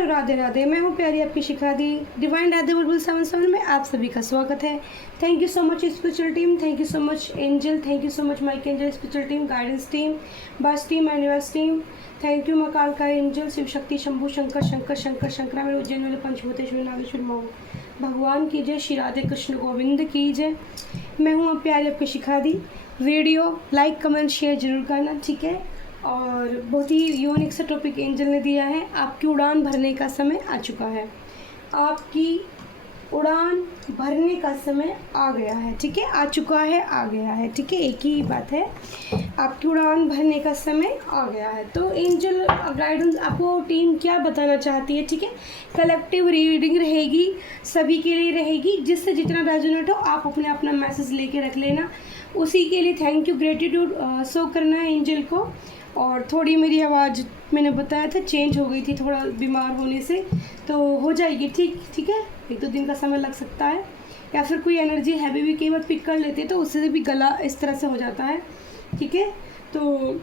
Hello Radhe Radhe, मैं हूँ प्यारी आपकी शिखा दी। डिवाइन राधे बुलबुल 77 में आप सभी का स्वागत है। Thank you so much spiritual team, thank you so much angel, thank you so much Mike angel spiritual team, guidance team, बस team, universe team. Thank you माँ काल का एंजल, शिव शक्ति, शंभू शंकर, शंकर शंकर शंकरा मेरे उज्जैन वाले पंचभूतेश्वर नागेश्वर मऊ भगवान की जय, श्री राधे कृष्ण गोविंद की जय। मैं हूँ अब प्यारी आपकी शिखा दी। वीडियो लाइक कमेंट शेयर जरूर करना, ठीक है। और बहुत ही यूनिक सा टॉपिक एंजल ने दिया है, आपकी उड़ान भरने का समय आ चुका है। आपकी उड़ान भरने का समय आ गया है, ठीक है। आ चुका है, आ गया है, ठीक है, एक ही बात है। आपकी उड़ान भरने का समय आ गया है। तो एंजल गाइडेंस आपको टीम क्या बताना चाहती है, ठीक है। कलेक्टिव रीडिंग रहेगी, सभी के लिए रहेगी। जिससे जितना रेजोनेट हो आप अपने अपना मैसेज लेके रख लेना। उसी के लिए थैंक यू, ग्रेटिट्यूड शो करना है एंजल को। और थोड़ी मेरी आवाज़ मैंने बताया था चेंज हो गई थी थोड़ा बीमार होने से, तो हो जाएगी ठीक, ठीक है। 1-2 दिन का समय लग सकता है, या फिर कोई एनर्जी हैवी भी कई बार पिक कर लेते हैं तो उससे भी गला इस तरह से हो जाता है, ठीक है। तो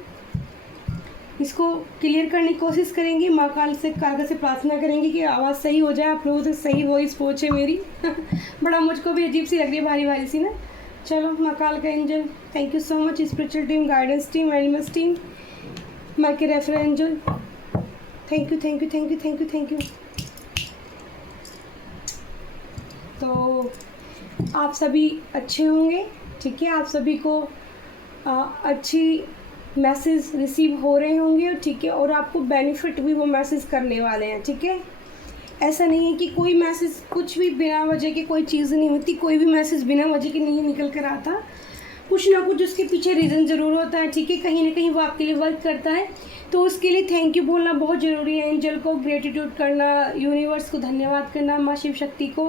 इसको क्लियर करने की कोशिश करेंगे, माँ काल से कारगर से प्रार्थना करेंगे कि आवाज़ सही हो जाए, आप लोगों तक सही वॉइस पहुँचे मेरी। बड़ा मुझको भी अजीब सी लग रही है, भारी भारी सी ना। चलो माँ काल का angel, thank you so much spiritual team, guidance team, animals team, माँ के refer angel, thank you thank you thank you thank you thank you. तो आप सभी अच्छे होंगे, ठीक है। आप सभी को अच्छी मैसेज रिसीव हो रहे होंगे, ठीक है। और आपको बेनिफिट भी वो मैसेज करने वाले हैं, ठीक है। ऐसा नहीं है कि कोई मैसेज कुछ भी बिना वजह के कोई चीज़ नहीं होती, कोई भी मैसेज बिना वजह के नहीं निकल कर आता। कुछ ना कुछ उसके पीछे रीज़न ज़रूर होता है, ठीक है। कहीं ना कहीं वो आपके लिए वर्क करता है। तो उसके लिए थैंक यू बोलना बहुत ज़रूरी है। एंजल को ग्रेटिट्यूड करना, यूनिवर्स को धन्यवाद करना, माँ शिव शक्ति को,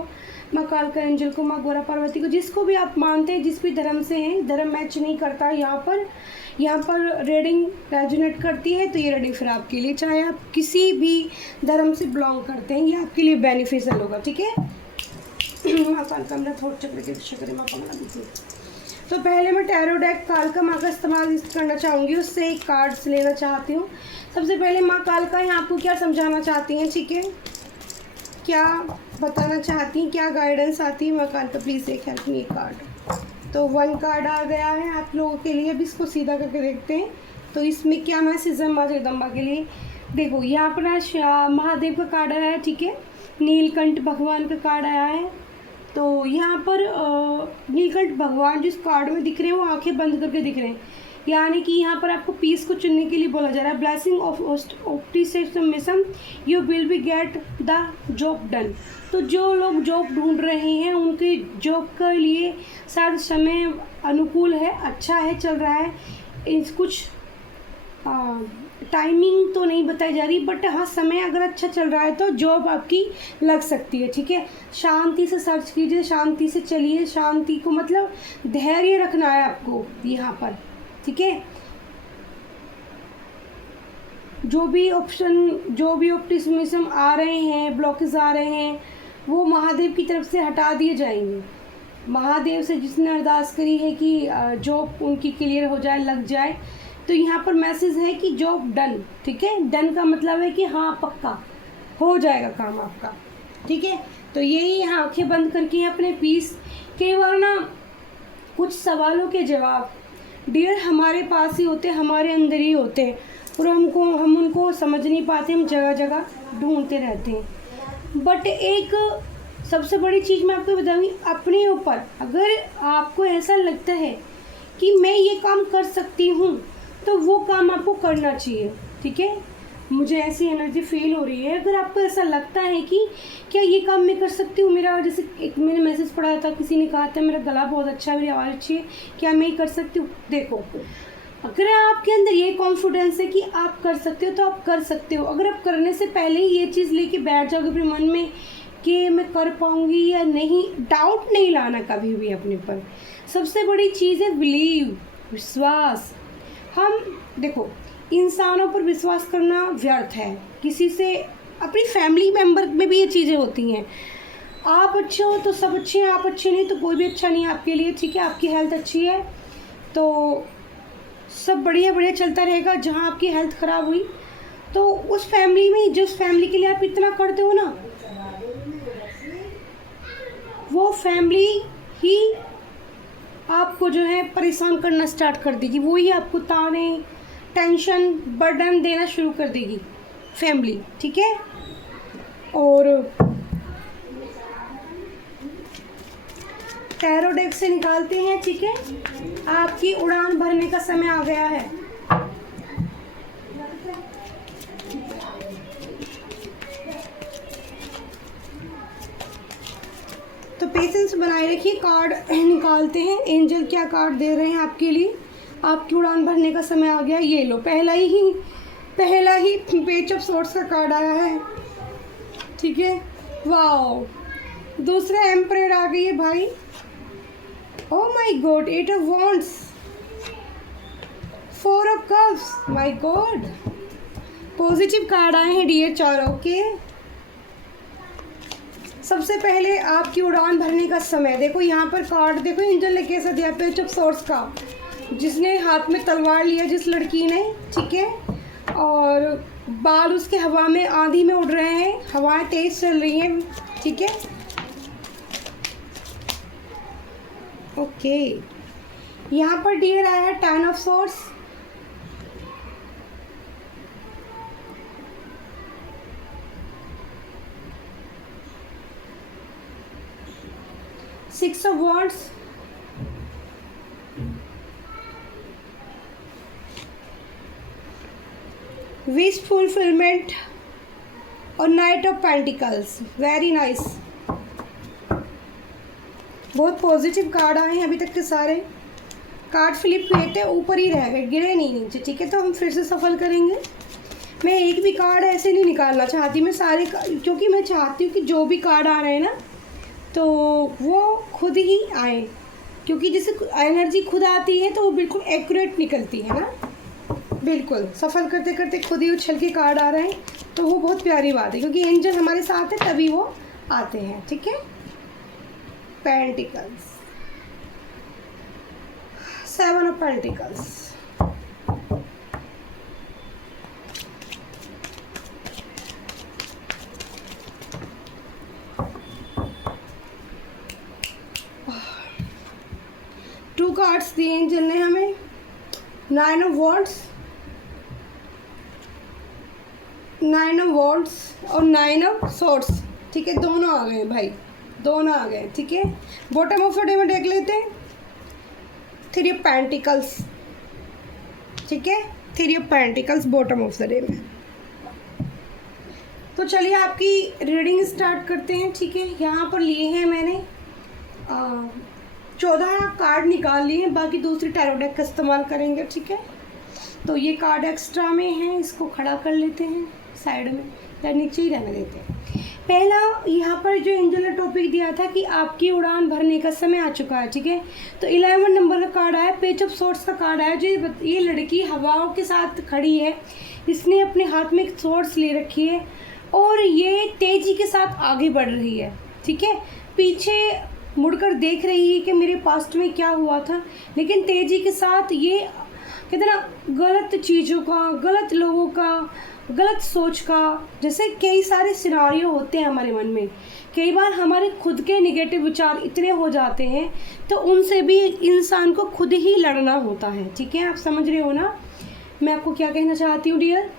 माँ काल का एंजल को, माँ गौरा पार्वती को, जिसको भी आप मानते हैं, जिस भी धर्म से हैं। धर्म मैच नहीं करता यहाँ पर रीडिंग रेजोनेट करती है तो ये रीडिंग फिर आपके लिए, चाहे आप किसी भी धर्म से बिलोंग करते हैं, ये आपके लिए बेनिफिशियल होगा, ठीक है। माँ काल का मेरा थोड़ा चक्र के चक्कर माँ का दीजिए। तो पहले मैं टैरो डेक कालका माँ का इस्तेमाल करना चाहूँगी, उससे एक कार्ड्स लेना चाहती हूँ। सबसे पहले माँ कालका यहाँ आपको क्या समझाना चाहती हैं, ठीक है, क्या बताना चाहती हैं, क्या गाइडेंस आती है। माँ कालका प्लीज़ एक हेल्प मी कार्ड। तो 1 कार्ड आ गया है आप लोगों के लिए। अभी इसको सीधा करके देखते हैं तो इसमें क्या मैसेज है माँ जगदम्बा के लिए। देखो यहाँ पर महादेव का कार्ड आया है, ठीक है। नीलकंठ भगवान का कार्ड आया है। तो यहाँ पर नीलकंठ भगवान जिस कार्ड में दिख रहे हैं वो आंखें बंद करके दिख रहे हैं, यानी कि यहाँ पर आपको पीस को चुनने के लिए बोला जा रहा है। Blessing of optimism, you will be get the job done. तो जो लोग जॉब ढूंढ रहे हैं उनके जॉब के लिए शायद समय अनुकूल है, अच्छा है, चल रहा है। इस कुछ टाइमिंग तो नहीं बताई जा रही, बट हाँ समय अगर अच्छा चल रहा है तो जॉब आपकी लग सकती है, ठीक है। शांति से सर्च कीजिए, शांति से चलिए। शांति को मतलब धैर्य रखना है आपको यहाँ पर, ठीक है। जो भी ऑप्टिमिज्म आ रहे हैं, ब्लॉकेज आ रहे हैं, वो महादेव की तरफ से हटा दिए जाएंगे। महादेव से जिसने अरदास करी है कि जॉब उनकी क्लियर हो जाए, लग जाए, तो यहाँ पर मैसेज है कि जॉब डन, ठीक है। डन का मतलब है कि हाँ पक्का हो जाएगा काम आपका, ठीक है। तो यही यहाँ आंखें बंद करके अपने पीस। कई बार ना कुछ सवालों के जवाब डियर हमारे पास ही होते, हमारे अंदर ही होते, और हम उनको समझ नहीं पाते, हम जगह जगह ढूंढते रहते हैं। बट एक सबसे बड़ी चीज़ मैं आपको बताऊँगी, अपने ऊपर अगर आपको ऐसा लगता है कि मैं ये काम कर सकती हूँ तो वो काम आपको करना चाहिए, ठीक है। मुझे ऐसी एनर्जी फील हो रही है। अगर आपको ऐसा लगता है कि क्या ये काम मैं कर सकती हूँ, मेरा जैसे एक मैंने मैसेज पढ़ा था, किसी ने कहा था मेरा गला बहुत अच्छा है, मेरी आवाज़ अच्छी है, क्या मैं ये कर सकती हूँ। देखो अगर आपके अंदर ये कॉन्फिडेंस है कि आप कर सकते हो तो आप कर सकते हो। अगर आप करने से पहले ही ये चीज़ लेके बैठ जाओगे अपने मन में कि मैं कर पाऊँगी या नहीं, डाउट नहीं लाना कभी भी अपने पर। सबसे बड़ी चीज़ है बिलीव, विश्वास। हम देखो इंसानों पर विश्वास करना व्यर्थ है, किसी से, अपनी फैमिली मेम्बर में भी ये चीज़ें होती हैं। आप अच्छे हो तो सब अच्छे हैं, आप अच्छे नहीं तो कोई भी अच्छा नहीं है आपके लिए, ठीक है। आपकी हेल्थ अच्छी है तो सब बढ़िया बढ़िया चलता रहेगा। जहाँ आपकी हेल्थ ख़राब हुई तो उस फैमिली में, जिस फैमिली के लिए आप इतना करते हो ना, वो फैमिली ही आपको जो है परेशान करना स्टार्ट कर देगी। वो ही आपको ताने, टेंशन, बर्डन देना शुरू कर देगी फैमिली, ठीक है। और टैरो डेक से निकालते हैं, ठीक है। आपकी उड़ान भरने का समय आ गया है। तो पेशेंस बनाए रखिए। कार्ड निकालते हैं, एंजल क्या कार्ड दे रहे हैं आपके लिए। आपकी उड़ान भरने का समय आ गया। ये लो, पहला ही पेज ऑफ सोर्ड्स का कार्ड आया है, ठीक है। वाओ, दूसरा एम्परर आ गई है भाई। Oh my God, 8 of wands, 4 of cups, my God. Positive card आए हैं डियर चारों के। सबसे पहले आपकी उड़ान भरने का समय देखो। यहाँ पर कार्ड देखो, एंजल ने कैसा दिया, पेज ऑफ सोर्ड्स का, जिसने हाथ में तलवार लिया, जिस लड़की ने, ठीक है। और बाल उसके हवा में, आंधी में उड़ रहे हैं, हवाएं तेज चल रही हैं, ठीक है। ओके, यहाँ पर डियर आया है 10 of swords, six of wands, wish fulfilment और knight of pentacles. Very nice, बहुत पॉजिटिव कार्ड आए हैं। अभी तक के सारे कार्ड फ्लिप हुए थे, ऊपर ही रह गए, गिरे नहीं नीचे, ठीक है। तो हम फिर से सफल करेंगे। मैं एक भी कार्ड ऐसे नहीं निकालना चाहती, मैं सारे, क्योंकि मैं चाहती हूँ कि जो भी कार्ड आ रहे हैं ना, तो वो खुद ही आए, क्योंकि जैसे एनर्जी खुद आती है तो वो बिल्कुल एक्यूरेट निकलती है ना। बिल्कुल सफल करते करते खुद ही उछल के कार्ड आ रहे हैं, तो वो बहुत प्यारी बात है, क्योंकि एंजल हमारे साथ है तभी वो आते हैं, ठीक है। Pentacles, 7 of pentacles, to cards दिए एंजल ने हमें, 9 ऑफ वॉन्ड्स, 9 ऑफ वॉन्ड्स और 9 ऑफ सोर्ड्स, ठीक है। दोनों आ गए भाई, दोनों आ गए, ठीक है। बॉटम ऑफ द डे में देख लेते हैं, 3 ऑफ पेंटिकल्स, ठीक है। 3 of pentacles bottom of the day में। तो चलिए आपकी रीडिंग स्टार्ट करते हैं, ठीक है। यहाँ पर लिए हैं मैंने 14 कार्ड निकाल लिए हैं, बाकी दूसरी टैरो डेक का इस्तेमाल करेंगे, ठीक है। तो ये कार्ड एक्स्ट्रा में है, इसको खड़ा कर लेते हैं साइड में, या नीचे ही रहने देते हैं। पहला यहाँ पर जो एंजल ने टॉपिक दिया था कि आपकी उड़ान भरने का समय आ चुका है, ठीक है। तो 11 नंबर का कार्ड आया, पेज ऑफ सोर्ड्स का कार्ड आया। जो ये लड़की हवाओं के साथ खड़ी है, इसने अपने हाथ में एक सोर्ड्स ले रखी है और ये तेज़ी के साथ आगे बढ़ रही है, ठीक है। पीछे मुड़कर देख रही है कि मेरे पास्ट में क्या हुआ था, लेकिन तेज़ी के साथ ये कहते ना, गलत चीज़ों का, गलत लोगों का, गलत सोच का, जैसे कई सारे सिनारियो होते हैं हमारे मन में। कई बार हमारे खुद के नेगेटिव विचार इतने हो जाते हैं, तो उनसे भी इंसान को खुद ही लड़ना होता है, ठीक है। आप समझ रहे हो ना मैं आपको क्या कहना चाहती हूँ डियर,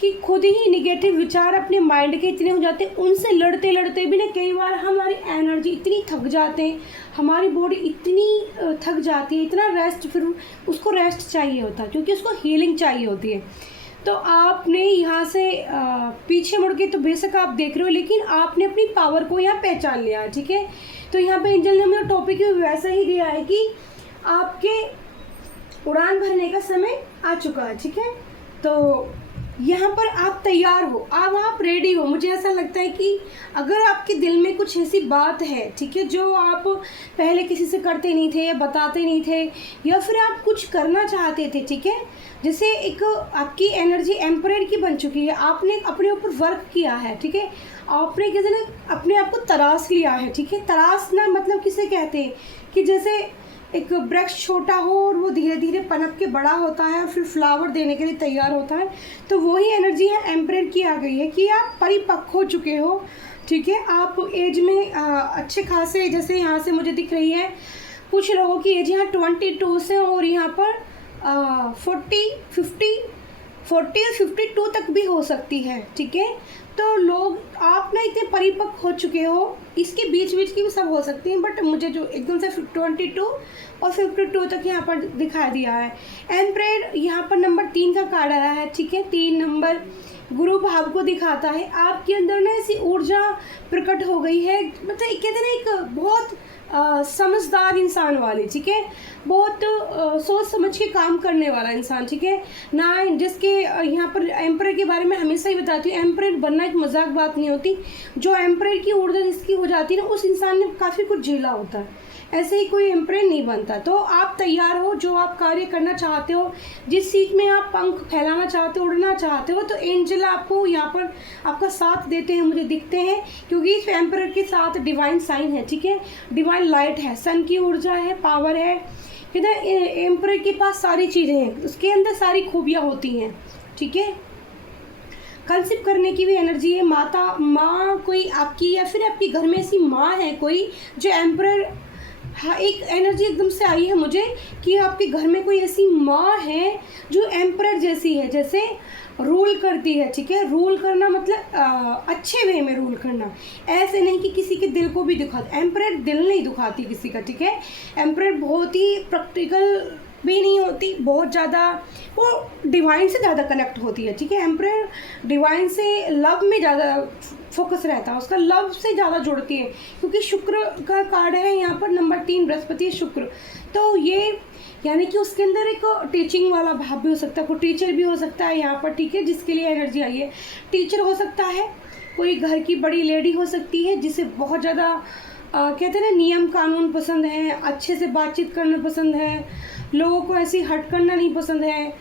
कि खुद ही निगेटिव विचार अपने माइंड के इतने हो जाते हैं, उनसे लड़ते लड़ते भी ना कई बार हमारी एनर्जी इतनी थक जाते हैं, हमारी बॉडी इतनी थक जाती है, इतना रेस्ट, फिर उसको रेस्ट चाहिए होता है, क्योंकि उसको हीलिंग चाहिए होती है। तो आपने यहाँ से पीछे मुड़ के तो बेशक आप देख रहे हो, लेकिन आपने अपनी पावर को यहाँ पहचान लिया है, ठीक है। तो यहाँ पे एंजल ने मेरा टॉपिक वैसा ही दिया है कि आपके उड़ान भरने का समय आ चुका है, ठीक है। तो यहाँ पर आप तैयार हो, अब आप रेडी हो। मुझे ऐसा लगता है कि अगर आपके दिल में कुछ ऐसी बात है, ठीक है, जो आप पहले किसी से करते नहीं थे या बताते नहीं थे, या फिर आप कुछ करना चाहते थे, ठीक है, जैसे एक आपकी एनर्जी एम्परर की बन चुकी है, आपने अपने ऊपर वर्क किया है, ठीक है, आपने किसी ने अपने आप को तराश लिया है, ठीक है। तराशना मतलब किसे कहते हैं कि जैसे एक वृक्ष छोटा हो और वो धीरे धीरे पनप के बड़ा होता है और फिर फ्लावर देने के लिए तैयार होता है, तो वही एनर्जी है एम्परर की आ गई है कि आप परिपक्व हो चुके हो, ठीक है। आप एज में अच्छे खासे, जैसे यहाँ से मुझे दिख रही है कुछ लोगों की एज यहाँ 22 से और यहाँ पर 40 और 52 तक भी हो सकती है, ठीक है। तो लोग आप ना इतने परिपक्व हो चुके हो, इसके बीच बीच की भी सब हो सकती हैं, बट मुझे जो एकदम से 22 और 52 तक यहाँ पर दिखा दिया है। एम्परर यहाँ पर नंबर 3 का कार्ड आया है, ठीक है। 3 नंबर गुरु भाव को दिखाता है। आपके अंदर ना ऐसी ऊर्जा प्रकट हो गई है, मतलब कहते हैं ना एक बहुत समझदार इंसान वाले, ठीक है। बहुत सोच समझ के काम करने वाला इंसान, ठीक है ना। जिसके यहाँ पर एम्परर के बारे में हमेशा ही बताती हूँ, एम्परर बनना एक मजाक बात नहीं होती। जो एम्परर की ऊर्जा जिसकी हो जाती है ना, उस इंसान ने काफ़ी कुछ झेला होता है, ऐसे ही कोई एम्परर नहीं बनता। तो आप तैयार हो, जो आप कार्य करना चाहते हो, जिस चीज़ में आप पंख फैलाना चाहते हो, उड़ना चाहते हो, तो एंजल आपको यहाँ पर आपका साथ देते हैं, मुझे दिखते हैं, क्योंकि इस एम्परर के साथ डिवाइन साइन है, ठीक है। डिवाइन लाइट है, सन की ऊर्जा है, पावर है, किधर एम्परर के पास सारी चीज़ें हैं, उसके अंदर सारी खूबियाँ होती हैं, ठीक है। कंसीव करने की भी एनर्जी है। माँ कोई आपकी, या फिर आपके घर में ऐसी माँ है कोई जो एम्परर, हाँ एक एनर्जी एकदम से आई है मुझे कि आपके घर में कोई ऐसी माँ है जो एम्परर जैसी है, जैसे रूल करती है, ठीक है। रूल करना मतलब अच्छे वे में रूल करना, ऐसे नहीं कि किसी के दिल को भी दुखाता। एम्परर दिल नहीं दुखाती किसी का, ठीक है। एम्परर बहुत ही प्रैक्टिकल भी नहीं होती, बहुत ज़्यादा वो डिवाइन से ज़्यादा कनेक्ट होती है, ठीक है। एम्परर डिवाइन से लव में ज़्यादा फोकस रहता है, उसका लव से ज़्यादा जुड़ती है, क्योंकि शुक्र का कार्ड है यहाँ पर नंबर 3, बृहस्पति शुक्र। तो ये यानी कि उसके अंदर एक टीचिंग वाला भाव भी हो सकता है, कोई टीचर भी हो सकता है यहाँ पर, ठीक है, जिसके लिए एनर्जी आई है। टीचर हो सकता है, कोई घर की बड़ी लेडी हो सकती है जिसे बहुत ज़्यादा कहते हैं ना नियम कानून पसंद है, अच्छे से बातचीत करना पसंद है, लोगों को ऐसे हट करना नहीं पसंद है,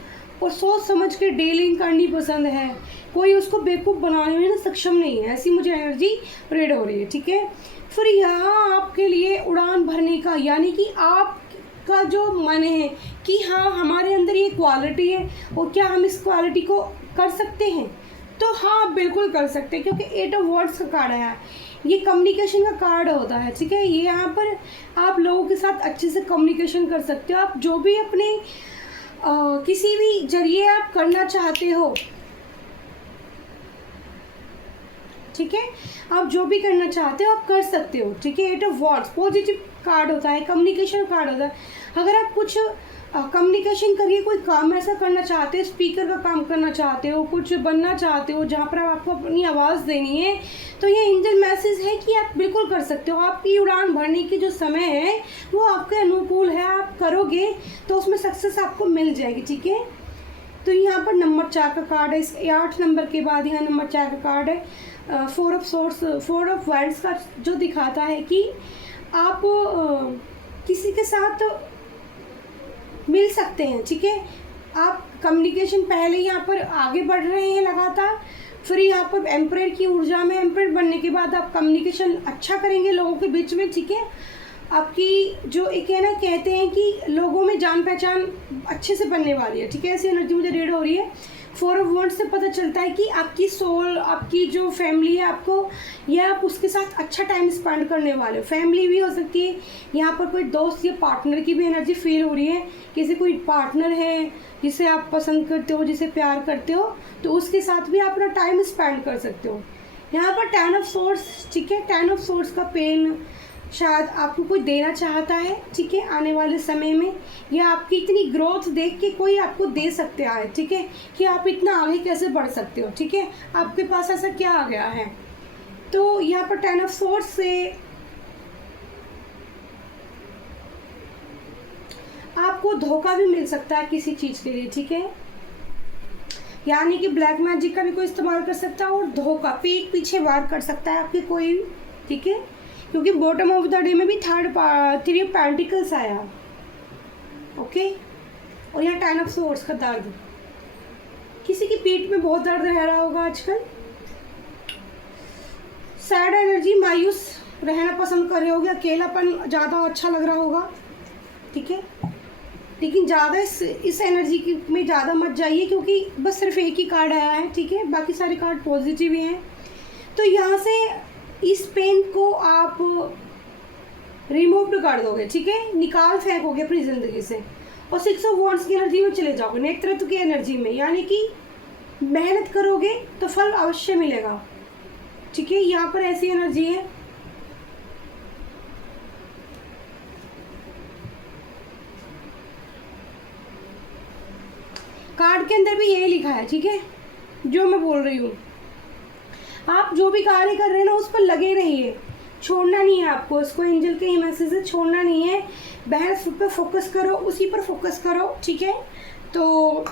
और सोच समझ के डीलिंग करनी पसंद है। कोई उसको बेवकूफ़ बनाने में ना सक्षम नहीं है, ऐसी मुझे एनर्जी रीड हो रही है, ठीक है। फिर यहाँ आपके लिए उड़ान भरने का, यानी कि आपका जो मन है कि हाँ हमारे अंदर ये क्वालिटी है और क्या हम इस क्वालिटी को कर सकते हैं, तो हाँ बिल्कुल कर सकते हैं, क्योंकि 8 ऑफ वर्ड्स का कार्ड आया है। ये कम्युनिकेशन का कार्ड होता है, ठीक है। ये यहाँ पर आप लोगों के साथ अच्छे से कम्युनिकेशन कर सकते हो। आप जो भी अपने किसी भी जरिए आप करना चाहते हो, ठीक है, आप जो भी करना चाहते हो आप कर सकते हो, ठीक है। 8 ऑफ वॉर्ड्स पॉजिटिव कार्ड होता है, कम्युनिकेशन कार्ड होता है। अगर आप कुछ कम्युनिकेशन करिए, कोई काम ऐसा करना चाहते हो, स्पीकर का काम करना चाहते हो, कुछ बनना चाहते हो जहाँ पर आपको अपनी आवाज़ देनी है, तो ये एंजल मैसेज है कि आप बिल्कुल कर सकते हो। आपकी उड़ान भरने की जो समय है वो आपके अनुकूल है, आप करोगे तो उसमें सक्सेस आपको मिल जाएगी, ठीक है। तो यहाँ पर नंबर 4 का कार्ड है, इस 8 नंबर के बाद यहाँ नंबर 4 का कार्ड है। 4 ऑफ सोर्स, 4 ऑफ वाइंड्स का जो दिखाता है कि आप किसी के साथ मिल सकते हैं, ठीक है। आप कम्युनिकेशन पहले यहाँ पर आगे बढ़ रहे हैं लगातार, फिर यहाँ पर एम्परर की ऊर्जा में एम्परर बनने के बाद आप कम्युनिकेशन अच्छा करेंगे लोगों के बीच में, ठीक है। आपकी जो एक है ना, कहते हैं कि लोगों में जान पहचान अच्छे से बनने वाली है, ठीक है। ऐसी एनर्जी मुझे रीड हो रही है। 4 ऑफ वॉन्ड्स से पता चलता है कि आपकी सोल, आपकी जो फैमिली है, आपको या आप उसके साथ अच्छा टाइम स्पेंड करने वाले हो। फैमिली भी हो सकती है, यहाँ पर कोई दोस्त या पार्टनर की भी एनर्जी फील हो रही है। किसी कोई पार्टनर है जिसे आप पसंद करते हो, जिसे प्यार करते हो, तो उसके साथ भी आप अपना टाइम स्पेंड कर सकते हो। यहाँ पर 10 ऑफ सोर्स, ठीक है। 10 ऑफ सोर्स का पेन शायद आपको कोई देना चाहता है, ठीक है, आने वाले समय में, या आपकी इतनी ग्रोथ देख के कोई आपको दे सकते हैं, ठीक है, कि आप इतना आगे कैसे बढ़ सकते हो, ठीक है, आपके पास ऐसा क्या आ गया है। तो यहाँ पर 10 ऑफ सोर्स से आपको धोखा भी मिल सकता है किसी चीज़ के लिए, ठीक है। यानी कि ब्लैक मैजिक का भी कोई इस्तेमाल कर सकता है और धोखा, पीठ पीछे वार कर सकता है आपके कोई, ठीक है। क्योंकि बॉटम ऑफ द डे में भी 3 ऑफ पेंटिकल्स आया, ओके। और यहाँ 10 ऑफ सोर्स का दर्द, किसी की पीठ में बहुत दर्द रह रहा होगा आजकल। सैड एनर्जी, मायूस रहना पसंद कर रहे होगे, अकेलापन ज़्यादा अच्छा लग रहा होगा, ठीक है। लेकिन ज़्यादा इस एनर्जी की में ज़्यादा मत जाइए, क्योंकि बस सिर्फ एक ही कार्ड आया है, ठीक है, बाकी सारे कार्ड पॉजिटिव ही हैं। तो यहाँ से इस पेन को आप रिमूव कर दोगे, ठीक है, निकाल फेंकोगे अपनी ज़िंदगी से, और 6 ऑफ वॉन्ड्स की एनर्जी में चले जाओगे, नेतृत्व की एनर्जी में, यानी कि मेहनत करोगे तो फल अवश्य मिलेगा, ठीक है। यहाँ पर ऐसी एनर्जी है। कार्ड के अंदर भी यही लिखा है, ठीक है, जो मैं बोल रही हूँ। आप जो भी कार्य कर रहे हैं ना, उस पर लगे रहिए, छोड़ना नहीं है आपको उसको। एंजल के ही मैसेज से छोड़ना नहीं है, बहस पे फोकस करो, उसी पर फोकस करो, ठीक है। तो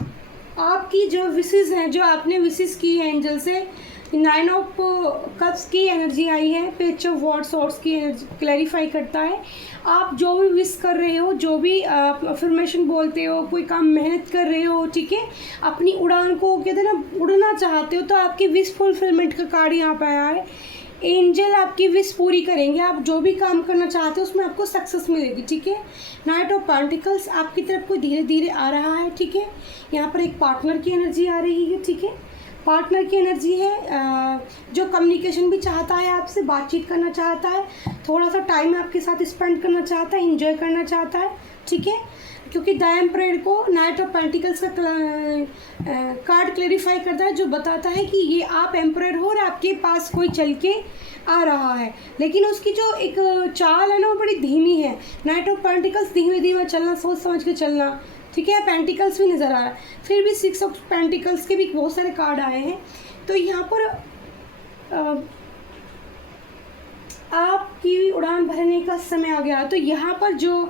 आपकी जो विशेस हैं, जो आपने विशेस की है एंजल से, 9 ऑफ कप्स की एनर्जी आई है, पेज ऑफ वॉन्ड्स सॉर्ड्स की एनर्जी क्लैरिफाई करता है। आप जो भी विश कर रहे हो, जो भी अफर्मेशन बोलते हो, कोई काम मेहनत कर रहे हो, ठीक है, अपनी उड़ान को कहते हैं ना, उड़ना चाहते हो, तो आपकी विश फुलफिलमेंट का कार्ड यहाँ पर आया है। एंजल आपकी विश पूरी करेंगे। आप जो भी काम करना चाहते हो उसमें आपको सक्सेस मिलेगी, ठीक है। नाइट ऑफ पेंटिकल्स आपकी तरफ को धीरे धीरे आ रहा है, ठीक है। यहाँ पर एक पार्टनर की एनर्जी आ रही है, ठीक है, पार्टनर की एनर्जी है, जो कम्युनिकेशन भी चाहता है, आपसे बातचीत करना चाहता है, थोड़ा सा टाइम आपके साथ स्पेंड करना चाहता है, एंजॉय करना चाहता है, ठीक है। क्योंकि द एम्परर को नाइट ऑफ पेंटिकल्स का कार्ड क्लैरिफाई करता है, जो बताता है कि ये आप एम्परर हो और आपके पास कोई चल के आ रहा है, लेकिन उसकी जो एक चाल है ना, वो बड़ी धीमी है। नाइट ऑफ पेंटिकल्स धीमे धीमे चलना, सोच समझ के चलना, ठीक है। पेंटिकल्स भी नज़र आ रहा है, फिर भी 6 ऑफ पेंटिकल्स के भी बहुत सारे कार्ड आए हैं। तो यहाँ पर आपकी उड़ान भरने का समय आ गया। तो यहाँ पर जो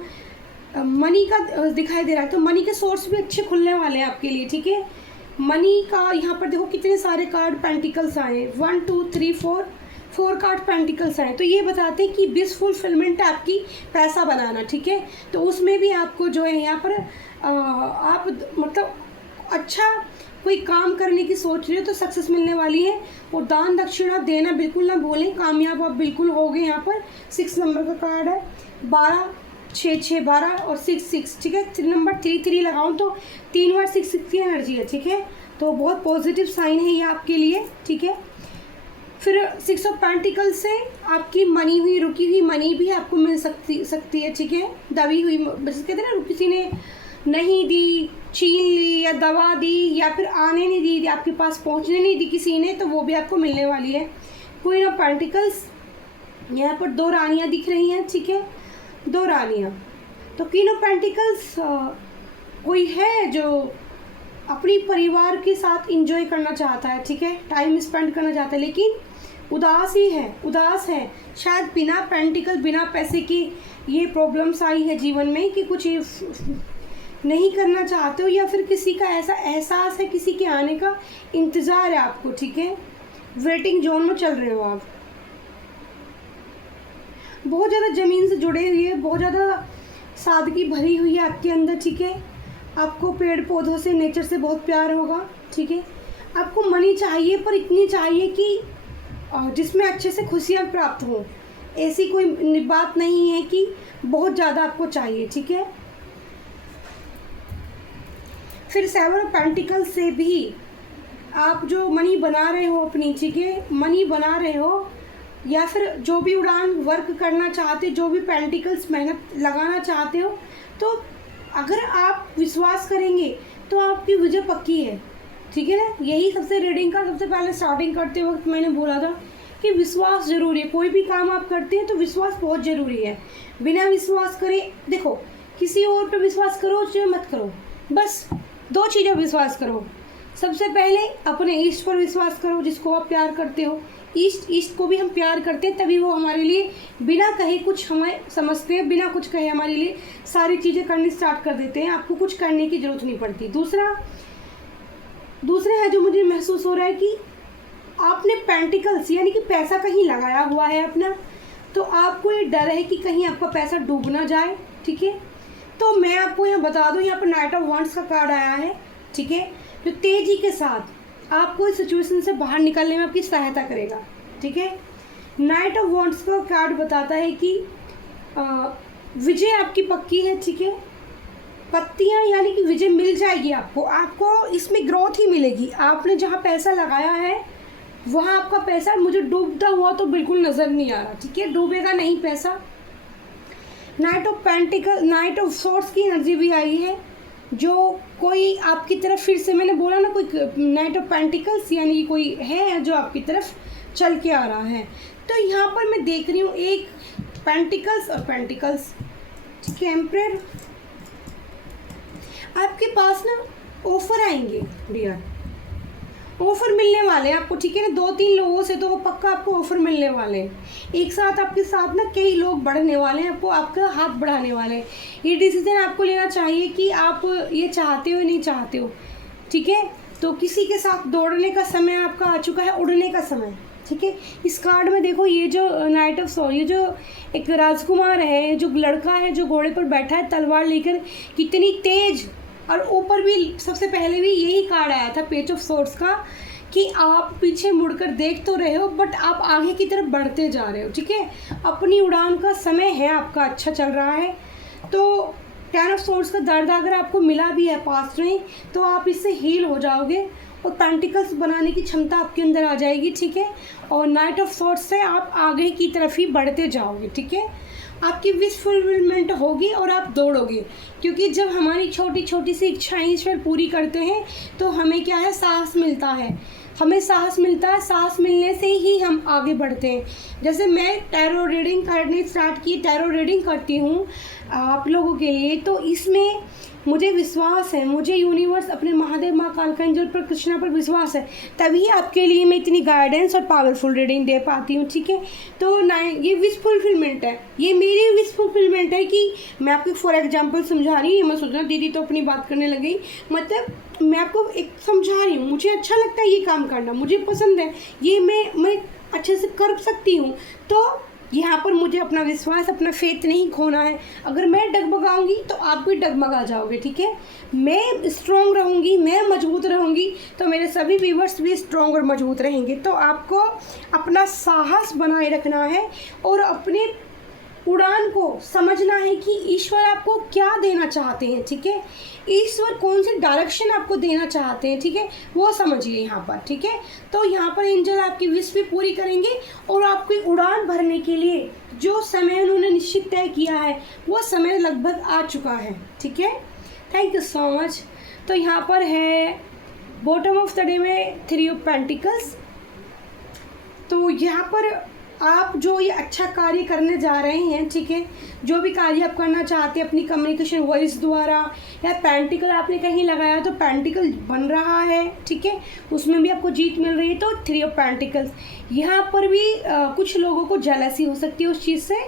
मनी का दिखाई दे रहा है, तो मनी के सोर्स भी अच्छे खुलने वाले हैं आपके लिए, ठीक है। मनी का यहाँ पर देखो कितने सारे कार्ड पेंटिकल्स आए हैं, 1 2 3 4 कार्ड पेंटिकल्स आए। तो ये बताते हैं कि विश फुलफिलमेंट आपकी पैसा बनाना, ठीक है। तो उसमें भी आपको जो है यहाँ पर आप मतलब अच्छा कोई काम करने की सोच रहे हो तो सक्सेस मिलने वाली है। और दान दक्षिणा देना बिल्कुल ना भूलें, कामयाब आप बिल्कुल होगे। यहाँ पर 6 नंबर का कार्ड है, 12 6 6 12 और 6 6, ठीक है। नंबर 3 3 लगाऊँ तो 3 बार 6 6 की एनर्जी है, ठीक है। तो बहुत पॉजिटिव साइन है ये आपके लिए, ठीक है। फिर 6 ऑफ पेंटिकल्स से आपकी मनी हुई, रुकी हुई मनी भी आपको मिल सकती है, ठीक है। दबी हुई, जैसे कहते हैं ना, किसी ने नहीं दी, छीन ली या दबा दी, या फिर आने नहीं दी, आपके पास पहुंचने नहीं दी किसी ने, तो वो भी आपको मिलने वाली है। क्वीन ऑफ पेंटिकल्स, यहाँ पर 2 रानियाँ दिख रही हैं, ठीक है, 2 रानियाँ। तो क्वीन ऑफ पेंटिकल्स कोई है जो अपनी परिवार के साथ इंजॉय करना चाहता है, ठीक है, टाइम स्पेंड करना चाहता है, लेकिन उदास ही है, उदास है। शायद बिना पेंटिकल, बिना पैसे की ये प्रॉब्लम्स आई है जीवन में कि कुछ नहीं करना चाहते हो, या फिर किसी का ऐसा एहसास है, किसी के आने का इंतज़ार है आपको, ठीक है। वेटिंग जोन में चल रहे हो आप, बहुत ज़्यादा ज़मीन से जुड़े हुए, बहुत ज़्यादा सादगी भरी हुई है आपके अंदर, ठीक है। आपको पेड़ पौधों से, नेचर से बहुत प्यार होगा, ठीक है। आपको मनी चाहिए, पर इतनी चाहिए कि जिसमें अच्छे से खुशियाँ प्राप्त हों। ऐसी कोई बात नहीं है कि बहुत ज़्यादा आपको चाहिए, ठीक है। फिर 7 ऑफ पेंटिकल्स से भी आप जो मनी बना रहे हो अपनी, ठीक है, मनी बना रहे हो, या फिर जो भी उड़ान वर्क करना चाहते, जो भी पेंटिकल्स मेहनत लगाना चाहते हो, तो अगर आप विश्वास करेंगे तो आपकी विजय पक्की है, ठीक है ना। यही सबसे रीडिंग का सबसे पहले स्टार्टिंग करते वक्त मैंने बोला था कि विश्वास ज़रूरी है। कोई भी काम आप करते हैं तो विश्वास बहुत ज़रूरी है। बिना विश्वास करे, देखो, किसी और पे विश्वास करो चाहे मत करो, बस 2 चीज़ें विश्वास करो। सबसे पहले अपने ईष्ट पर विश्वास करो, जिसको आप प्यार करते हो। ईष्ट को भी हम प्यार करते हैं, तभी वो हमारे लिए बिना कहे कुछ हमें समझते हैं, बिना कुछ कहे हमारे लिए सारी चीज़ें करनी स्टार्ट कर देते हैं। आपको कुछ करने की ज़रूरत नहीं पड़ती। दूसरा है जो मुझे महसूस हो रहा है कि आपने पेंटिकल्स यानी कि पैसा कहीं लगाया हुआ है अपना, तो आपको ये डर है कि कहीं आपका पैसा डूब ना जाए, ठीक है। तो मैं आपको यहाँ बता दूँ, यहाँ पर नाइट ऑफ वॉन्ड्स का कार्ड आया है, ठीक है, जो तेज़ी के साथ आपको इस सिचुएशन से बाहर निकलने में आपकी सहायता करेगा, ठीक है। नाइट ऑफ वॉन्ड्स का कार्ड बताता है कि विजय आपकी पक्की है, ठीक है। पत्तियाँ यानी कि विजय मिल जाएगी आपको, आपको इसमें ग्रोथ ही मिलेगी। आपने जहाँ पैसा लगाया है वहाँ आपका पैसा मुझे डूबता हुआ तो बिल्कुल नज़र नहीं आ रहा, ठीक है, डूबेगा नहीं पैसा। Night of pentacle, night of swords की एनर्जी भी आई है, जो कोई आपकी तरफ, फिर से मैंने बोला ना, कोई नाइट ऑफ पेंटिकल्स यानी कोई है जो आपकी तरफ चल के आ रहा है। तो यहाँ पर मैं देख रही हूँ एक पेंटिकल्स और पेंटिकल्स, ठीक है। एम्परर, आपके पास ना ऑफर आएंगे डियर, ऑफर मिलने वाले हैं आपको, ठीक है ना। 2-3 लोगों से तो वो पक्का आपको ऑफर मिलने वाले हैं। एक साथ आपके साथ ना कई लोग बढ़ने वाले हैं, आपको आपका हाथ बढ़ाने वाले हैं। ये डिसीजन आपको लेना चाहिए कि आप ये चाहते हो या नहीं चाहते हो, ठीक है। तो किसी के साथ दौड़ने का समय आपका आ चुका है, उड़ने का समय, ठीक है। इस कार्ड में देखो, ये जो नाइट ऑफ सॉर्ड, ये जो एक राजकुमार है, जो लड़का है जो घोड़े पर बैठा है तलवार लेकर, कितनी तेज, और ऊपर भी सबसे पहले भी यही कार्ड आया था पेज ऑफ सॉर्ड्स का, कि आप पीछे मुड़कर देख तो रहे हो बट आप आगे की तरफ बढ़ते जा रहे हो, ठीक है। अपनी उड़ान का समय है आपका, अच्छा चल रहा है। तो 10 ऑफ सॉर्ड्स का दर्द अगर आपको मिला भी है पास्ट में, तो आप इससे हील हो जाओगे और पेंटिकल्स बनाने की क्षमता आपके अंदर आ जाएगी, ठीक है। और नाइट ऑफ सॉर्ड्स से आप आगे की तरफ ही बढ़ते जाओगे, ठीक है। आपकी विश फुलफिलमेंट होगी और आप दौड़ोगे, क्योंकि जब हमारी छोटी छोटी सी इच्छाएं ईश्वर पूरी करते हैं तो हमें क्या है, साहस मिलता है, हमें साहस मिलता है। साहस मिलने से ही हम आगे बढ़ते हैं। जैसे मैं टैरो रीडिंग करने स्टार्ट की, टैरो रीडिंग करती हूँ आप लोगों के लिए, तो इसमें मुझे विश्वास है, मुझे यूनिवर्स, अपने महादेव, माँ कालका एंजल पर, कृष्णा पर विश्वास है, तभी आपके लिए मैं इतनी गाइडेंस और पावरफुल रीडिंग दे पाती हूँ, ठीक है। तो ये विश फुलफिलमेंट है, ये मेरी विश फुलफिलमेंट है कि मैं आपको फॉर एग्जांपल समझा रही हूँ। मैं सोच रहा दीदी तो अपनी बात करने लग गई, मतलब मैं आपको एक समझा रही हूँ, मुझे अच्छा लगता है ये काम करना, मुझे पसंद है, ये मैं अच्छे से कर सकती हूँ। तो यहाँ पर मुझे अपना विश्वास, अपना फेथ नहीं खोना है। अगर मैं डगमगाऊंगी तो आप भी डगमगा जाओगे, ठीक है। मैं स्ट्रॉन्ग रहूँगी, मैं मजबूत रहूँगी, तो मेरे सभी व्यूवर्स भी स्ट्रॉन्ग और मजबूत रहेंगे। तो आपको अपना साहस बनाए रखना है और अपने उड़ान को समझना है कि ईश्वर आपको क्या देना चाहते हैं, ठीक है। ईश्वर कौन सी डायरेक्शन आपको देना चाहते हैं, ठीक है, वो समझिए यहाँ पर, ठीक है। तो यहाँ पर एंजल आपकी विश भी पूरी करेंगे और आपकी उड़ान भरने के लिए जो समय उन्होंने निश्चित तय किया है वो समय लगभग आ चुका है, ठीक है। Thank you so much. तो यहाँ पर है बॉटम ऑफ द डे में 3 ऑफ पेंटिकल्स। तो यहाँ पर आप जो ये अच्छा कार्य करने जा रहे हैं, ठीक है, जो भी कार्य आप करना चाहते हैं अपनी कम्युनिकेशन वॉइस द्वारा, या पेंटिकल आपने कहीं लगाया तो पेंटिकल बन रहा है, ठीक है, उसमें भी आपको जीत मिल रही है। तो 3 ऑफ पेंटिकल्स, यहाँ पर भी कुछ लोगों को जेलसी हो सकती है उस चीज़ से,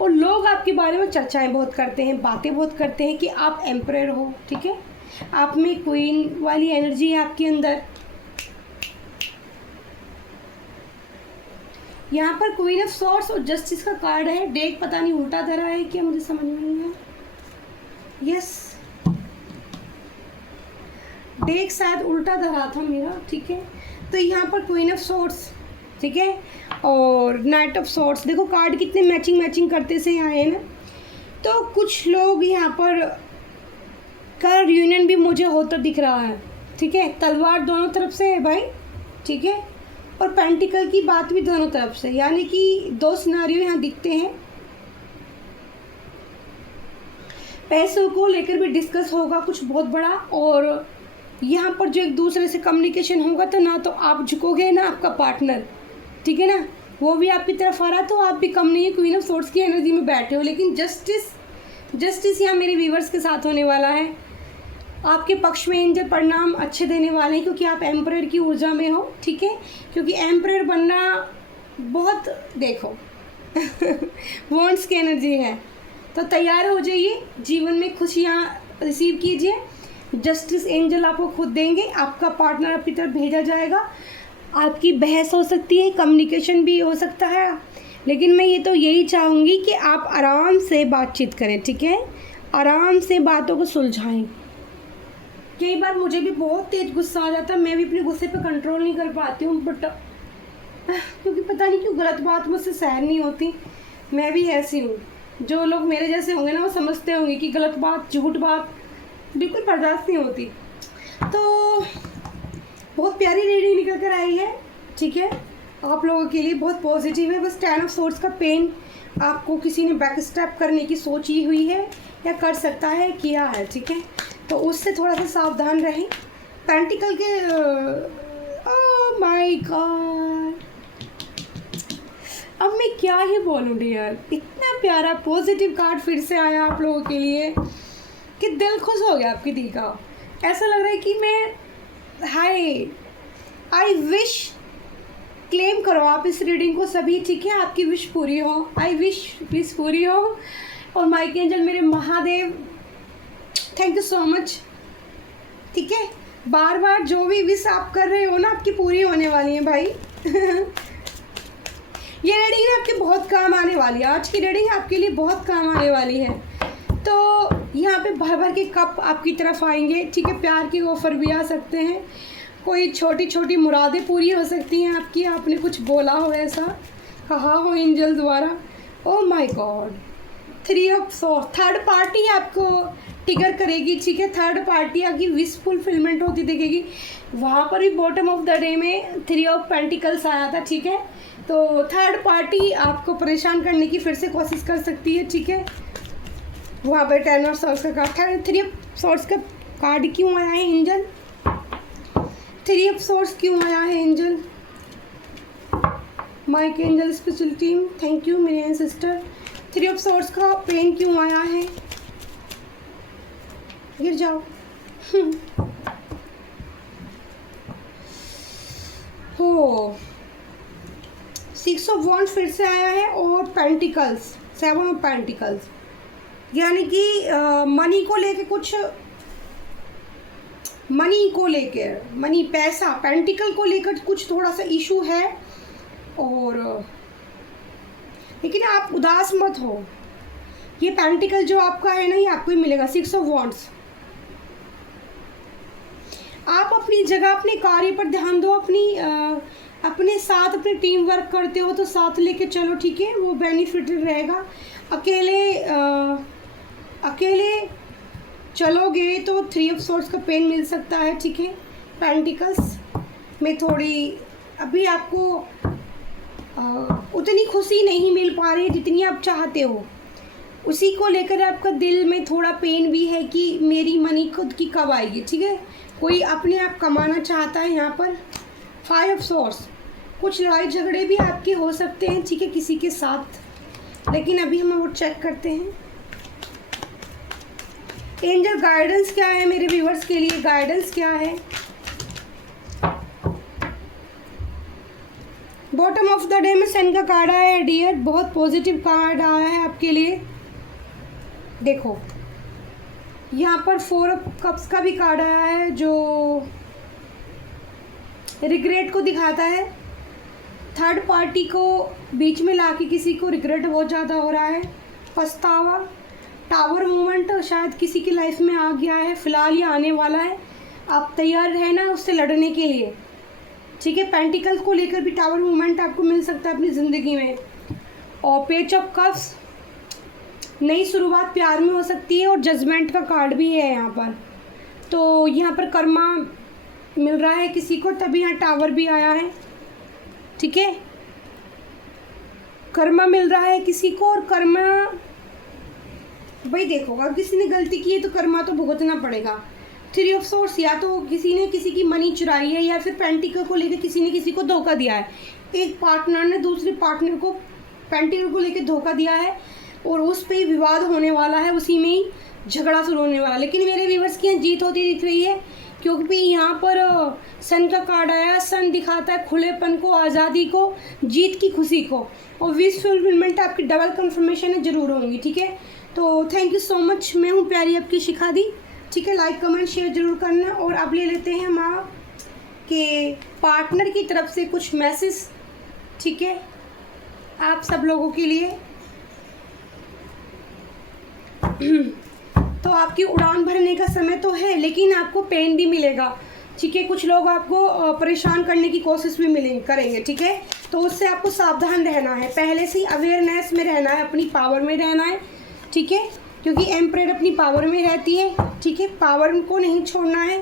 और लोग आपके बारे में चर्चाएँ बहुत करते हैं, बातें बहुत करते हैं कि आप एम्परर हो, ठीक है, आप में क्वीन वाली एनर्जी है आपके अंदर। यहाँ पर क्वीन ऑफ सॉर्ड्स और जस्टिस का कार्ड है। डेक पता नहीं उल्टा धरा है क्या, मुझे समझ में नहीं है। यस, डेक शायद उल्टा धरा था मेरा, ठीक है। तो यहाँ पर क्वीन ऑफ सॉर्ड्स, ठीक है, और नाइट ऑफ सॉर्ड्स, देखो कार्ड कितने मैचिंग करते से आए हैं ना। तो कुछ लोग यहाँ पर का रियूनियन भी मुझे होता दिख रहा है, ठीक है। तलवार दोनों तरफ से है भाई, ठीक है, और पेंटिकल की बात भी दोनों तरफ से, यानी कि 2 सिनारियो यहाँ दिखते हैं। पैसों को लेकर भी डिस्कस होगा कुछ बहुत बड़ा, और यहाँ पर जो एक दूसरे से कम्युनिकेशन होगा, तो ना तो आप झुकोगे ना आपका पार्टनर, ठीक है ना, वो भी आपकी तरफ आ रहा, तो आप भी कम नहीं है, क्वीन ऑफ सॉर्ड्स की एनर्जी में बैठे हो। लेकिन जस्टिस यहाँ मेरे व्यूवर्स के साथ होने वाला है। आपके पक्ष में एंजल परिणाम अच्छे देने वाले हैं, क्योंकि आप एम्परर की ऊर्जा में हो, ठीक है, क्योंकि एम्परर बनना बहुत, देखो वॉन्ट्स की एनर्जी है। तो तैयार हो जाइए, जीवन में खुशियाँ रिसीव कीजिए। जस्टिस एंजल आपको खुद देंगे, आपका पार्टनर आपकी तरफ भेजा जाएगा। आपकी बहस हो सकती है, कम्युनिकेशन भी हो सकता है, लेकिन मैं ये तो यही चाहूँगी कि आप आराम से बातचीत करें, ठीक है, आराम से बातों को सुलझाएं। कई बार मुझे भी बहुत तेज़ गुस्सा आ जाता है, मैं भी अपने गुस्से पे कंट्रोल नहीं कर पाती हूँ, बट क्योंकि पता नहीं क्यों गलत बात मुझसे सहन नहीं होती, मैं भी ऐसी हूँ। जो लोग मेरे जैसे होंगे ना वो समझते होंगे कि गलत बात, झूठ बात बिल्कुल बर्दाश्त नहीं होती। तो बहुत प्यारी रीडिंग निकल कर आई है, ठीक है, आप लोगों के लिए बहुत पॉजिटिव है। बस 10 ऑफ सोर्ड्स का पेन आपको किसी ने बैक स्टेप करने की सोची हुई है या कर सकता है, किया है, ठीक है, तो उससे थोड़ा सा सावधान रहें। पेंटिकल के ओह माय गॉड, अब मैं क्या ही बोलूँ डियर, इतना प्यारा पॉजिटिव कार्ड फिर से आया आप लोगों के लिए कि दिल खुश हो गया आपकी दी का। ऐसा लग रहा है कि मैं हाय आई विश, क्लेम करो आप इस रीडिंग को सभी, ठीक है, आपकी विश पूरी हो, आई विश पूरी हो। और माइक एंजल मेरे Mahadev, thank you so much, ठीक है, बार बार जो भी विश आप कर रहे हो ना आपकी पूरी होने वाली है भाई। ये रीडिंग आपके बहुत काम आने वाली है, आज की रीडिंग आपके लिए बहुत काम आने वाली है। तो यहाँ पे भर भर के कप आपकी तरफ आएंगे, ठीक है, प्यार के ऑफर भी आ सकते हैं, कोई छोटी छोटी मुरादें पूरी हो सकती हैं आपकी, आपने कुछ बोला हो, ऐसा कहा हो एंजल द्वारा। Oh my God, 3 of swords, third party आपको ट्रिगर करेगी, ठीक है, थर्ड पार्टी आपकी विश फुलफिलमेंट होती दिखेगी। वहाँ पर भी बॉटम ऑफ द डे में 3 ऑफ पेंटिकल्स आया था, ठीक है, तो थर्ड पार्टी आपको परेशान करने की फिर से कोशिश कर सकती है, ठीक है। वहाँ पर 10 ऑफ सोर्ड्स का कार्ड, 3 ऑफ सोर्ड्स का कार्ड क्यों आया है एंजल, 3 ऑफ सोर्ड्स क्यों आया है angel, Mike angel special team, thank you मेरे सिस्टर। 3 ऑफ सोर्ड्स का पेन क्यों आया है, गिर जाओ। हो 6 ऑफ वॉन्ड्स फिर से आया है और पेंटिकल्स, 7 ऑफ पेंटिकल्स, यानी कि मनी को लेके कुछ, मनी को लेकर, मनी पैसा, पेंटिकल को लेकर कुछ थोड़ा सा इशू है, और लेकिन आप उदास मत हो, ये पेंटिकल जो आपका है ना ये आपको ही मिलेगा। 6 ऑफ वॉन्ड्स, आप अपनी जगह अपने कार्य पर ध्यान दो, अपने साथ अपनी टीम वर्क करते हो तो साथ लेके चलो, ठीक है, वो बेनिफिट रहेगा। अकेले चलोगे तो 3 ऑफ सोर्ड्स का पेन मिल सकता है, ठीक है। पेंटिकल्स में थोड़ी अभी आपको उतनी खुशी नहीं मिल पा रही जितनी आप चाहते हो, उसी को लेकर आपका दिल में थोड़ा पेन भी है कि मेरी मनी खुद की कब आएगी, ठीक है, कोई अपने आप कमाना चाहता है यहाँ पर। 5 ऑफ सोर्ड्स, कुछ लड़ाई झगड़े भी आपके हो सकते हैं, ठीक है, किसी के साथ, लेकिन अभी हम वो चेक करते हैं। एंजल गाइडेंस क्या है मेरे व्यूअर्स के लिए, गाइडेंस क्या है। बॉटम ऑफ द डे में सन का कार्ड आया है डियर, बहुत पॉजिटिव कार्ड आया है आपके लिए। देखो यहाँ पर 4 ऑफ कप्स का भी कार्ड आया है जो रिग्रेट को दिखाता है, थर्ड पार्टी को बीच में लाके किसी को रिग्रेट बहुत ज़्यादा हो रहा है, पछतावा, टावर मूवमेंट शायद किसी की लाइफ में आ गया है, फिलहाल ये आने वाला है, आप तैयार है ना उससे लड़ने के लिए, ठीक है। पेंटिकल्स को लेकर भी टावर मूवमेंट आपको मिल सकता है अपनी ज़िंदगी में। और पेज ऑफ कप्स, नई शुरुआत प्यार में हो सकती है, और जजमेंट का कार्ड भी है यहाँ पर, तो यहाँ पर कर्मा मिल रहा है किसी को, तभी यहाँ टावर भी आया है, ठीक है, कर्मा मिल रहा है किसी को। और कर्मा भाई देखो, अगर किसी ने गलती की है तो कर्मा तो भुगतना पड़ेगा। 3 ऑफ सोर्ड्स, या तो किसी ने किसी की मनी चुराई है या फिर पेंटिकल को लेकर किसी ने किसी को धोखा दिया है, एक पार्टनर ने दूसरे पार्टनर को पेंटिकल को लेकर धोखा दिया है और उस पर ही विवाद होने वाला है, उसी में ही झगड़ा शुरू होने वाला है। लेकिन मेरे व्यूअर्स की यहाँ जीत होती दिख रही है, क्योंकि यहाँ पर सन का कार्ड आया, सन दिखाता है खुलेपन को, आज़ादी को, जीत की खुशी को, और विश फुलफिलमेंट आपकी डबल कंफर्मेशन है जरूर होंगी, ठीक है। तो थैंक यू सो मच, मैं हूँ प्यारी आपकी शिखा दी, ठीक है, लाइक कमेंट शेयर जरूर करना। और अब ले लेते हैं हम आपके पार्टनर की तरफ से कुछ मैसेज, ठीक है, आप सब लोगों के लिए। तो आपकी उड़ान भरने का समय तो है, लेकिन आपको पेन भी मिलेगा, ठीक है, कुछ लोग आपको परेशान करने की कोशिश भी करेंगे, ठीक है। तो उससे आपको सावधान रहना है, पहले से ही अवेयरनेस में रहना है, अपनी पावर में रहना है, ठीक है, क्योंकि एम्परेट अपनी पावर में रहती है, ठीक है, पावर को नहीं छोड़ना है।